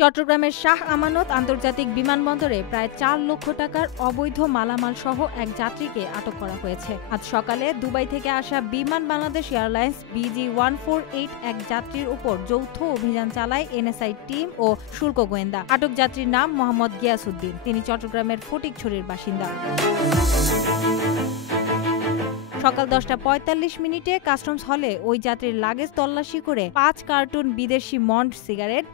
চট্টগ্রামের শাহ আমানত আন্তর্জাতিক বিমানবন্দরে প্রায় ৪ লক্ষ টাকার অবৈধ মালামাল সহ এক যাত্রীকে আটক করা হয়েছে। আজ সকালে দুবাই থেকে আসা বিমান বাংলাদেশ এয়ারলাইন্স BG148 এক যাত্রীর উপর যৌথ অভিযান চালায় এনএসআই টিম ও শুল্ক গোয়েন্দা। আটক যাত্রীর নাম মোহাম্মদ গিয়াসউদ্দিন। তিনি চট্টগ্রামের ফটিকছড়ির বাসিন্দা। সকাল 10:45 কাস্টমস হলে ওই যাত্রীর লাগেজ তল্লাশি করে 5 কার্টুন বিদেশি মন্ড সিগারেট।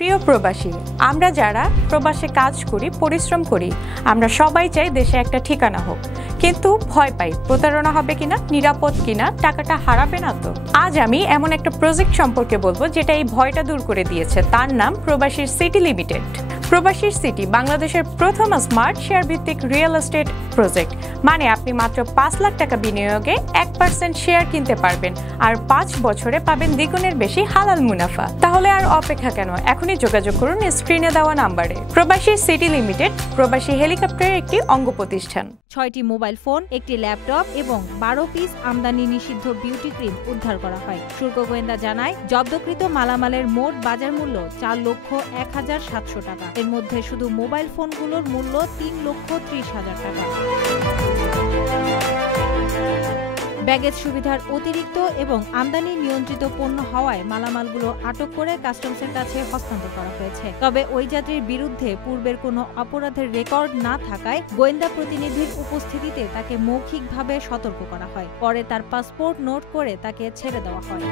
প্রিয় প্রবাসী, আমরা যারা প্রবাসে কাজ করি, পরিশ্রম করি, আমরা সবাই চাই দেশে একটা ঠিকানা হোক, কিন্তু ভয় পাই প্রতারণা হবে কিনা, নিরাপদ কিনা, টাকাটা হারাবে না তো। আজ আমি এমন একটা প্রজেক্ট সম্পর্কে বলবো যেটা এই ভয়টা দূর করে দিয়েছে। তার নাম প্রবাসীর সিটি লিমিটেড। প্রবাসীর সিটি বাংলাদেশের প্রথম স্মার্ট শেয়ার ভিত্তিক রিয়েল এস্টেট প্রজেক্ট। মানে আপনি মাত্র 5 লাখ টাকা বিনিয়োগে 1% শেয়ার কিনতে পারবেন, আর 5 বছরে পাবেন দ্বিগুণের বেশি হালাল মুনাফা। তাহলে আর অপেক্ষা কেন? এখনই যোগাযোগ করুন স্ক্রিনে দেওয়া নাম্বারে। প্রবাসী সিটি লিমিটেড প্রবাসী হেলিকপ্টারের একটি অঙ্গ প্রতিষ্ঠান। 6টি মোবাইল ফোন, একটি ল্যাপটপ এবং 12 পিস আমদানি নিষিদ্ধ বিউটি ক্রিম উদ্ধার করা হয়। শুল্ক গোয়েন্দা জানায়, জব্দকৃত মালামালের মোট বাজার মূল্য 4,01,700 টাকা। এর মধ্যে শুধু মোবাইল ফোনগুলোর মূল্য 3,30,000 টাকা। ব্যাগেজ সুবিধার অতিরিক্ত এবং আমদানি নিয়ন্ত্রিত পণ্য হওয়ায় মালামালগুলো আটক করে কাস্টমসের কাছে হস্তান্তর করা হয়েছে। তবে ওই যাত্রীর বিরুদ্ধে পূর্বের কোনো অপরাধের রেকর্ড না থাকায় গোয়েন্দা প্রতিনিধির উপস্থিতিতে তাকে মৌখিকভাবে সতর্ক করা হয়। পরে তার পাসপোর্ট নোট করে তাকে ছেড়ে দেওয়া হয়।